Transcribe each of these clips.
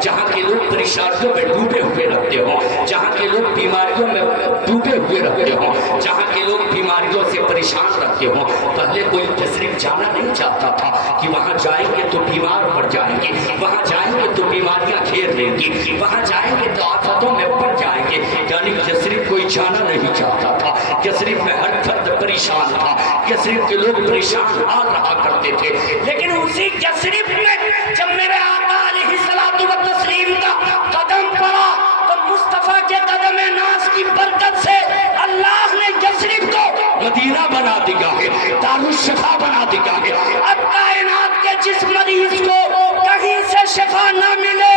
جہاں کے لوگ پریشانیوں میں ڈوبے ہوئے رہتے ہوں، جہاں کے لوگ بیماریوں میں ڈوبے ہوئے رہتے ہوں، جہاں کے لوگ بیماریوں سے پریشان رہتے ہوں، پہلے کوئی یثرب جانا نہیں چاہتا تھا کہ وہاں جائیں گے تو بیمار پڑ جائیں گے، وہاں جائیں گے تو بیماریاں گھیر لیں گی، وہاں جائیں گے تو آفتوں میں پڑ جائیں گے، یعنی یثرب کوئی جانا نہیں چاہتا تھا۔ یثرب میں ہر فرد پریشان تھا، یثرب کے لوگ پریشان حال رہا کرتے تھے، لیکن اسی یثرب میں جب میرے آقا علیہ الصلوۃ والتسلیم کا قدم پڑا تو مصطفیٰ کے قدم ناز کی برکت سے اللہ نے یثرب کو مدینہ بنا دیا ہے، دارالشفا بنا دیا ہے۔ اب کائنات کے جس مریض کو کہیں سے شفا نہ ملے،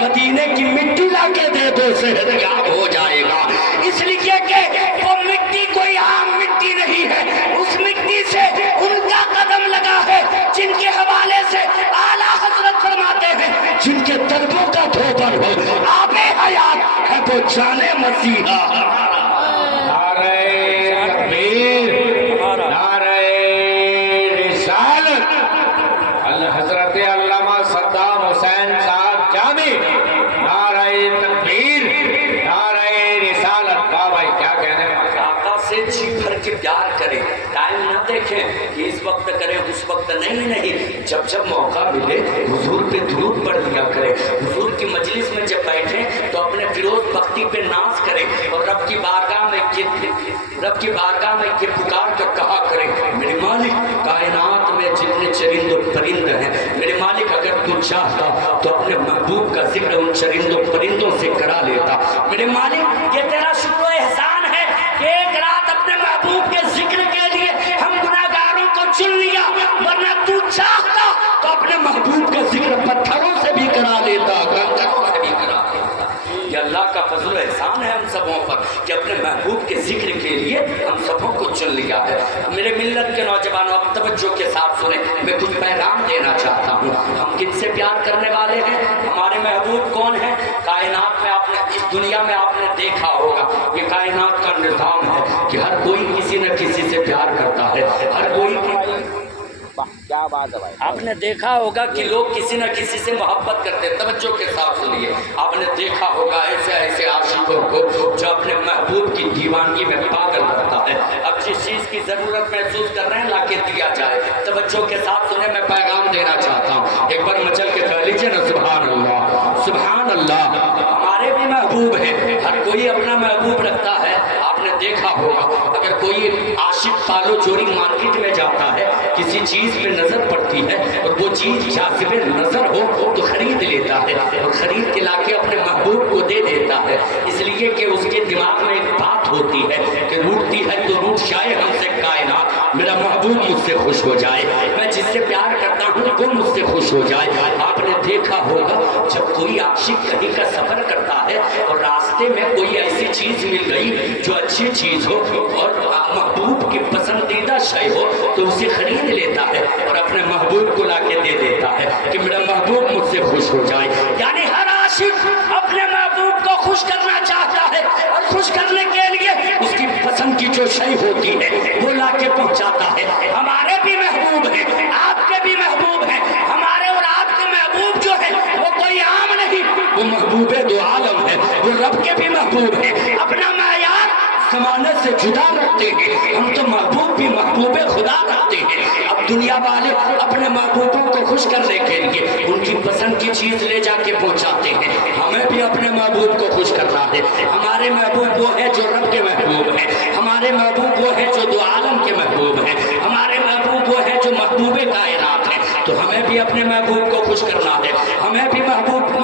مدینے کی مٹی لا کے دے دو، صحتیاب ہو جائے گا۔ اس لیے کہ وہ مٹی کوئی عام مٹی نہیں ہے، اس مٹی سے ان کا قدم لگا ہے جن کے حوالے سے اعلیٰ حضرت فرماتے ہیں جن کے طلبوں کا دھوبر ہو آب حیات ہے وہ جان مسیحا۔ نعرہ تکبیر، نعرہ رسالت، حضرت علامہ صدام حسین صاحب جامی، نعرہ تکبیر، نعرہ رسالت۔ بھائی کیا کہنے ہیں؟ آقا سے جی بھر کے پیار کریں، ٹائم نہ دیکھیں کہ اس وقت کریں اس وقت نہیں، جب جب موقع ملے حضور پہ درود پڑھ لیا کریں، حضور کی مجلس میں جب بیٹھیں تو اپنے فیروز بختی پہ ناز کریں اور رب کی بارگاہ میں یہ پکار کر کہا کریں، میرے مالک کائنات میں جتنے چرند و پرند ہیں، میرے مالک اگر تو چاہتا تو اپنے محبوب کا ذکر ان چرند و پرندوں سے کرا لیتا۔ میرے مالک یہ تیرا شکر و احسان ہے کہ ایک رات اپنے محبوب کے ذکر کے لیے ہم گناہگاروں کو چن لیا، ورنہ تو چاہتا تو اپنے محبوب کا ذکر پتھروں سے بھی کرا لیتا، کنکروں سے بھی کرا لیتا۔ یہ اللہ کا فضل و احسان ہے ہم سبوں پر کہ اپنے محبوب کے ذکر کے لیے ہم سبوں کو چن لیا ہے۔ میرے ملت کے نوجوانوں اب توجہ کے ساتھ سنیں، میں کچھ پیغام دینا چاہتا ہوں۔ ہم کن سے پیار کرنے والے ہیں؟ ہمارے محبوب کون ہیں؟ کائنات میں آپ نے، اس دنیا میں آپ نے دیکھا ہوگا یہ کائنات کا نظام ہے کہ ہر کوئی کسی نہ کسی سے پیار کرتا ہے، ہر کوئی کیا بات ہے بھائی؟ آپ نے دیکھا ہوگا کہ لوگ کسی نہ کسی سے محبت کرتے ہیں۔ توجہ کے ساتھ سنیے، آپ نے دیکھا ہوگا ایسے ایسے عاشقوں کو جو اپنے محبوب کی دیوانگی میں پاگل کرتا ہے، اب جس چیز کی ضرورت محسوس کر رہے ہیں لا کے دیا جائے۔ توجہ کے ساتھ سنیں، میں پیغام دینا چاہتا ہوں، ایک بار مچل کے کہہ لیجیے نا سبحان اللہ، سبحان اللہ۔ ہمارے بھی محبوب ہیں، ہر کوئی اپنا محبوب رکھتا ہے۔ آپ نے دیکھا ہوگا اگر کوئی عاشق پالو چوری مارکیٹ میں جاتا ہے، کسی چیز پہ نظر پڑتی ہے اور وہ چیز جاذب نظر ہو تو خرید لیتا ہے اور خرید کے لا کے اپنے محبوب کو دے دیتا ہے، اس لیے کہ اس کے دماغ میں ایک بات ہوتی ہے کہ روٹتی ہے تو روٹ جائے ہم سے کائنات، میرا محبوب مجھ سے خوش ہو جائے، میں جس سے پیار کرتا ہوں وہ مجھ سے خوش ہو جائے۔ آپ نے دیکھا ہوگا جب کوئی عاشق کہیں کا سفر کرتا ہے اور راستے میں کوئی ایسی چیز مل گئی جو اچھی چیز ہو اور محبوب کی پسندیدہ شے ہو تو اسے خرید لیتا ہے اور اپنے محبوب کو لا کے دے دیتا ہے کہ میرا محبوب مجھ سے خوش ہو جائے۔ یعنی ہر عاشق اپنے محبوب کو خوش کرنا چاہتا ہے اور خوش کرنے کے لیے اس کی پسند کی جو شے ہوتی ہے وہ لا کے پہنچاتا ہے۔ ہمارے بھی محبوب ہیں، آپ کے بھی محبوب ہیں، ہمارے اور آپ کے محبوب جو ہے وہ کوئی عام نہیں، وہ محبوب دو عالم ہے، وہ رب کے بھی محبوب ہیں۔ اپنا معیار زمانے سے جدا رکھتے ہیں، ہم تو محبوب بھی محبوب خدا رکھتے ہیں۔ اب دنیا والے اپنے محبوبوں کو خوش کرنے کے لیے ان کی پسند کی چیز لے جا کے پہنچاتے ہیں، ہمیں بھی اپنے محبوب کو خوش کرنا ہے۔ ہمارے محبوب وہ ہے جو رب کے محبوب ہیں، ہمارے محبوب وہ ہے جو دو عالم کے محبوب ہیں، ہمارے محبوب وہ ہے جو محبوب کائنات ہیں، تو ہمیں بھی اپنے محبوب کو خوش کرنا ہے، ہمیں بھی محبوب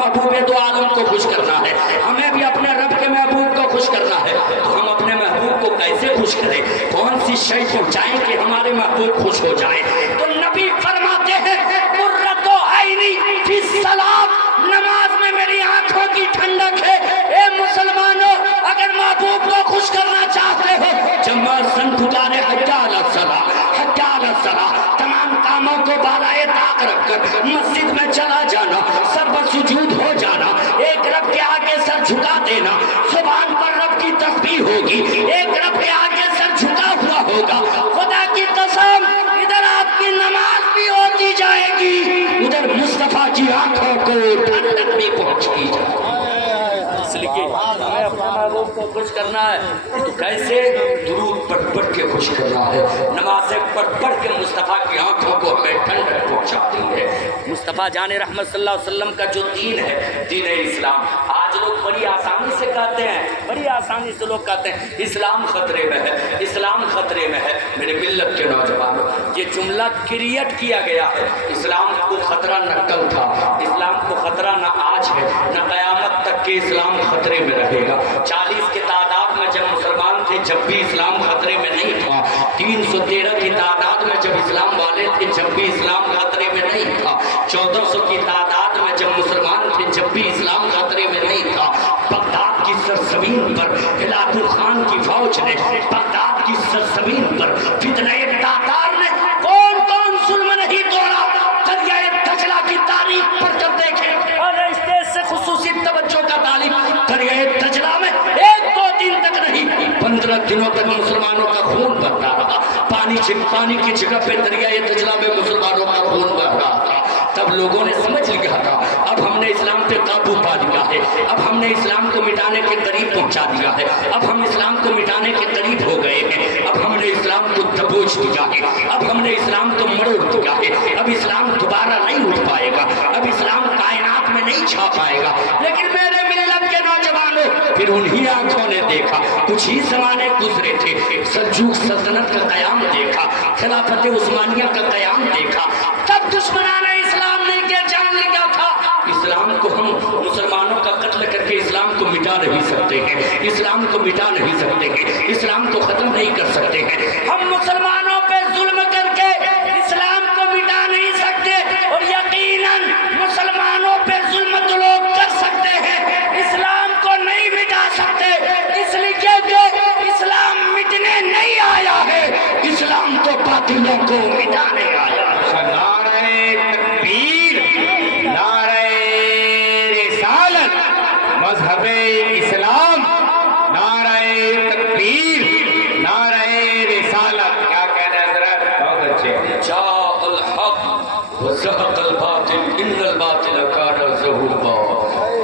دو عالم کو خوش کرنا ہے، ہمیں بھی اپنے رب کے محبوب کو خوش کرنا ہے۔ تو ہم اپنے محبوب کو کیسے خوش کریں؟ کون سی شے پہنچائیں کہ ہمارے محبوب خوش ہو جائیں؟ تو نبی فرماتے ہیں قرۃ عینی فی الصلاۃ، نماز میں میری آنکھوں کی ٹھنڈک ہے۔ اے مسلمانوں، اگر محبوب کو خوش کرنا چاہتے ہو جمع سن پکارے حی علی الصلاۃ، حی علی الصلاۃ، تمام کاموں کو بالائے طاق رکھ کر مسجد میں چلا جانا، سر سجود ہو جانا، ایک رب کے آگے سر جھکا دینا، زبان پر رب کی تسبیح ہوگی، ایک رب کے آگے سر جھکا ہوا ہوگا۔ خدا کی قسم ادھر کی نماز بھی ہوتی جائے گی، ادھر مصطفیٰ کی آنکھوں کو ٹھنڈک بھی पहुंच की जाती है। इसलिए हमें अपने महबूब को खुश करना है तो कैसे? दुरूद पढ़ पढ़ के खुश करना है, नमाज़ें पढ़ पढ़ के मुस्तफ़ा की आंखों को हमें ठंडक पहुंचाती है। मुस्तफ़ा जान रहमत सल्लल्लाहु अलैहि वसल्लम का जो दीन है, दीन इस्लाम, आज लोग बड़ी आसानी से कहते हैं, बड़ी आसानी से लोग कहते हैं इस्लाम खतरे में है, इस्लाम खतरे में है। मेरे मिल्लत के नौजवानों, ये जुमला क्रिएट किया गया है। इस्लाम को खतरा न कल था, इस्लाम को खतरा न आज है, न क़यामत तक के इस्लाम खतरे में रहेगा। 40 की तादाद में जब मुसलमान थे जब भी इस्लाम खतरे में नहीं था, 313 की तादाद में जब इस्लाम वाले थे जब भी इस्लाम खतरे में नहीं था, 1400 की तादाद में जब मुसलमान थे जब भी इस्लाम खतरे में नहीं था। बगदाद की सरजमीन पर हिलातुल खान की फौज ने, बगदाद की सरजमीन पर फितने तातार ने कौन कौन जुल्म नहीं तोड़ा, दरियाए दजला की तारीख पढ़कर देखें। और स्टेज से खुसूसी तवज्जो का तालिब, दरियाए दजला में 1-2 दिन तक नहीं, 15 दिनों तक मुसलमानों का खून बहता रहा। पानी की जगह पे दरियाए दजला में मुसलमानों का खून बह रहा था। तब लोगों ने समझ लिया था अब हमने इस्लाम पे काबू पा लिया है, अब हमने इस्लाम को मिटाने के करीब पहुंचा दिया है, अब हम इस्लाम को मिटाने के करीब हो गए हैं, अब हमने इस्लाम को दबोच दिया है, अब हमने इस्लाम को मरोड़ दिया है, अब इस्लाम दोबारा नहीं उठ पाएगा, अब इस्लाम कायनात में नहीं छा पाएगा। लेकिन मेरे मिल्लत के नौजवानों, फिर उन्हीं आंखों ने देखा, कुछ ही जमाने गुजरे थे, सल्जूक सल्तनत का कयाम देखा, खिलाफत उस्मानिया का कयाम देखा, तब दुश्मनाने इस्लाम ने क्या जान लिया था, इस्लाम को हम मुसलमानों का कत्ल करके इस्लाम को मिटा नहीं सकते हैं, इस्लाम को मिटा नहीं सकते हैं, इस्लाम को खत्म नहीं कर सकते हैं। हम मुसलमानों पे जुल्म करके इस्लाम को मिटा नहीं सकते, और यकीनन मुसलमानों पे जुल्म तो लोग कर सकते हैं, इस्लाम को नहीं मिटा सकते। इसलिए कि इस्लाम मिटने नहीं आया है, इस्लाम तो बातिलों को मिटाने आया है। नारे तकबीर, नारे रिसालत, मजहबे इस्लाम, नारे तकबीर, नारे रिसालत। क्या कहना है हज़रत? बहुत अच्छे। जाअल हक़ व ज़हक़ल बातिल इन्नल बातिल कान ज़हूक़ा।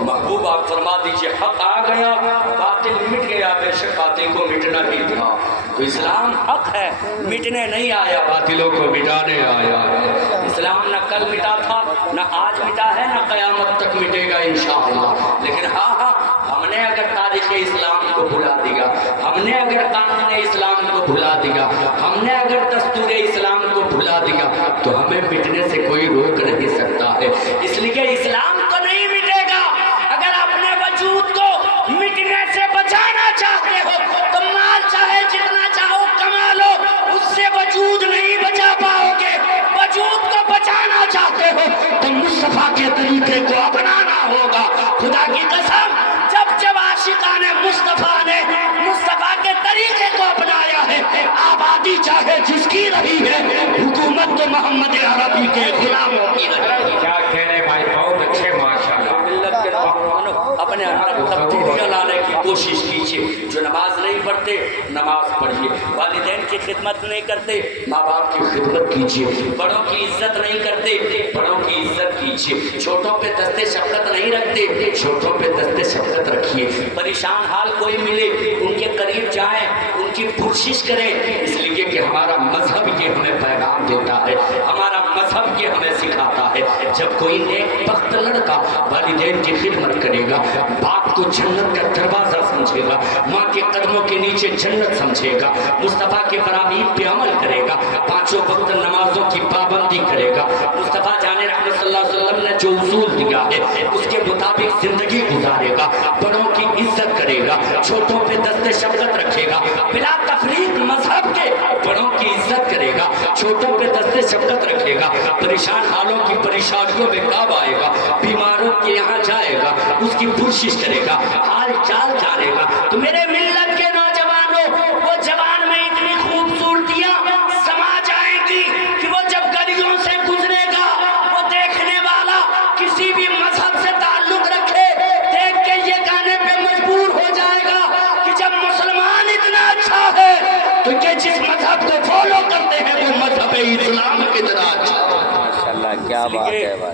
महबूब आप फरमा दीजिए हक आ गया, बातिल मिट गया, बेशक बातिल को मिटना ही था। तो इस्लाम हक है, मिटने नहीं आया, बातिलों को मिटाने आया है। इस्लाम न कल मिटा था, न आज मिटा है, न क़यामत तक मिटेगा इंशाअल्लाह। लेकिन हाँ, हमने अगर तारीख़ इस्लाम को भुला दिया, हमने अगर कानून इस्लाम को भुला दिया, हमने अगर दस्तूर इस्लाम को भुला दिया, तो हमें मिटने से कोई रोक नहीं सकता है। इसलिए इस्लाम तो नहीं मिटेगा। अगर अपने वजूद को मिटने से बचाना चाहते हो तो माल चाहे जितना चाहो कमा लो, उससे वजूद नहीं बचा पाओगे। वजूद को बचाना चाहते हो तो मुस्तफा के तरीके को अपनाना होगा। खुदा की कसम, जब जब आशिकाने मुस्तफा ने मुस्तफा के तरीके को अपनाया है, आबादी चाहे जिसकी रही है, हुकूमत तो मोहम्मद अरबी के गुलामों की रही है। क्या कहने भाई, बहुत अच्छे माशाल्लाह। मिल्लत के नौजवानों, अपने अंदर तब्दीलियां लाने की कोशिश कीजिए। जो नमाज नहीं पढ़ते, नमाज पढ़िए। वालिदैन की खिदमत नहीं करते, माँ बाप की खिदमत कीजिए। बड़ों की इज्जत नहीं करते, बड़ों की इज्जत कीजिए। छोटों पे दस्ते शफ़क़त नहीं रखते, छोटों पे दस्ते शफ़क़त रखिए। परेशान हाल कोई मिले, उनके करीब जाएं, उनकी कोशिश करें। इसलिए कि हमारा मजहब ये हमें पैगाम देता है, हमारा मजहब ये हमें सिखाता है। जब कोई नेकबख्त लड़का वालिदैन की खिदमत करेगा, बाप को जन्नत का दरवाजा समझेगा, माँ के कदमों के नीचे जन्नत समझेगा, मुस्तफ़ा के फरामीन पे अमल करेगा, 5 वक्त नमाजों की पाबंदी करेगा, मुस्तफ़ा जाने रहमत सल्लल्लाहु अलैहि वसल्लम ने जो उसूल दिया है उसके मुताबिक जिंदगी गुजारेगा, बड़ों की इज्जत करेगा, छोटों पे दस्ते शफ़क़त रखेगा, बिला तफरीक मजहब के बड़ों की इज्जत करेगा, छोटों पे दस्ते शफ़क़त रखेगा, परेशान हालों की परेशानियों में काम आएगा, बीमारों के यहाँ जाएगा, उसकी कोशिश करेगा, हाल चाल जानेगा। तो मेरे मिल्लत के नौजवानों, वो जवान में इतनी खूबसूरतियां समा जाएंगी कि वो जब गलियों से गुजरेगा, वो देखने वाला किसी भी मजहब से ताल्लुक रखे, देख के ये गाने पे मजबूर हो जाएगा कि जब मुसलमान इतना अच्छा है तो ये जिस मजहब को फॉलो करते हैं वो मजहब इस्लाम कितना अच्छा है। माशाल्लाह, क्या बात है भाई।